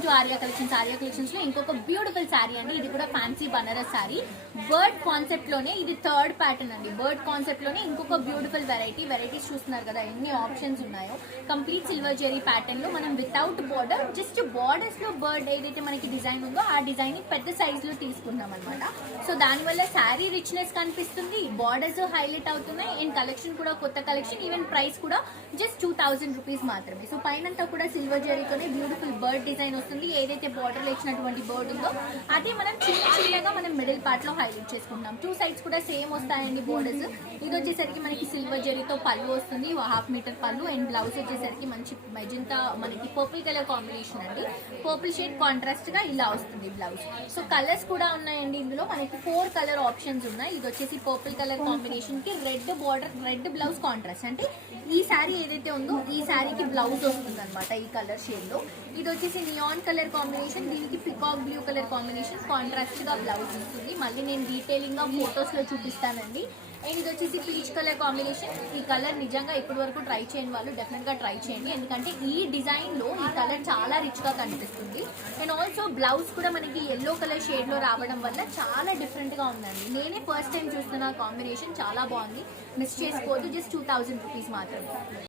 Welcome to Arya collections. Arya collections లో ఇంకొక beautiful sari అండి. ఇది కూడా fancy Banaras sari. Bird concept లోనే ఇది థర్డ్ ప్యాటర్న్ అండి. బర్డ్ కాన్సెప్ట్ లోనే ఇంకొక బ్యూటిఫుల్ వెరైటీస్ చూస్తున్నారు కదా, ఎన్ని ఆప్షన్స్ ఉన్నాయో. కంప్లీట్ సిల్వర్ జెరీ ప్యాటర్న్ లో మనం వితౌట్ బార్డర్, జస్ట్ బార్డర్స్ లో బర్డ్ ఏదైతే మనకి డిజైన్ ఉందో ఆ డిజైన్ ని పెద్ద సైజ్ లో తీసుకున్నాం అనమాట. సో దానివల్ల శారీ రిచ్నెస్ కనిపిస్తుంది, బార్డర్స్ హైలైట్ అవుతున్నాయి, అండ్ కలెక్షన్ కూడా కొత్త కలెక్షన్. ఈవెన్ ప్రైస్ కూడా జస్ట్ 2000 రూపీస్ మాత్రమే. సో పైనంతా కూడా సిల్వర్ జెరీతోనే బ్యూటిఫుల్ బర్డ్ డిజైన్ వస్తుంది. ఏదైతే బార్డర్ లో ఇచ్చినటువంటి బర్డ్ ఉందో అదే మనం చిన్నగా మనం మిడిల్ పార్ట్ లో హైలైట్ చేసుకుంటాం. టూ సైడ్స్ కూడా సేమ్ వస్తాయండి బోర్డర్స్. ఇది వచ్చేసరికి మనకి సిల్వర్ జెరీతో పళ్ళు వస్తుంది, 1/2 మీటర్ పళ్ళు. అండ్ బ్లౌజ్ వచ్చేసరికి మంచి మెజంతా మనకి పర్పుల్ కలర్ కాంబినేషన్ అండి. పర్పుల్ షేడ్ కాంట్రాస్ట్ గా ఇలా వస్తుంది బ్లౌజ్. సో కలర్స్ కూడా ఉన్నాయండి. ఇందులో మనకి 4 కలర్ ఆప్షన్స్ ఉన్నాయి. ఇది వచ్చేసి పర్పుల్ కలర్ కాంబినేషన్ కి red border, red blouse contrast. అంటే ఈ శారీ ఏదైతే ఉందో ఈ శారీకి బ్లౌజ్ వస్తుంది అనమాట ఈ కలర్ షేడ్ లో. ఇది వచ్చేసి నియాన్ కలర్ కాంబినేషన్, దీనికి peacock blue colour combination contrast గా బ్లౌజ్ వస్తుంది. మళ్ళీ నేను డీటెయిలింగ్ గా ఫొటోస్ లో చూపిస్తానండి. అండ్ ఇది వచ్చేసి పీచ్ కలర్ కాంబినేషన్. ఈ కలర్ నిజంగా ఇప్పటి వరకు ట్రై చేయని వాళ్ళు డెఫినెట్ గా ట్రై చేయండి, ఎందుకంటే ఈ డిజైన్ లో ఈ కలర్ చాలా రిచ్ గా కనిపిస్తుంది. అండ్ ఆల్సో బ్లౌజ్ కూడా మనకి ఎల్లో కలర్ షేడ్ లో రావడం వల్ల చాలా డిఫరెంట్ గా ఉందండి. నేనే ఫస్ట్ టైం చూస్తున్న కాంబినేషన్, చాలా బాగుంది. మిస్ చేసుకోవద్దు. జస్ట్ 2000 రూపీస్ మాత్రమే.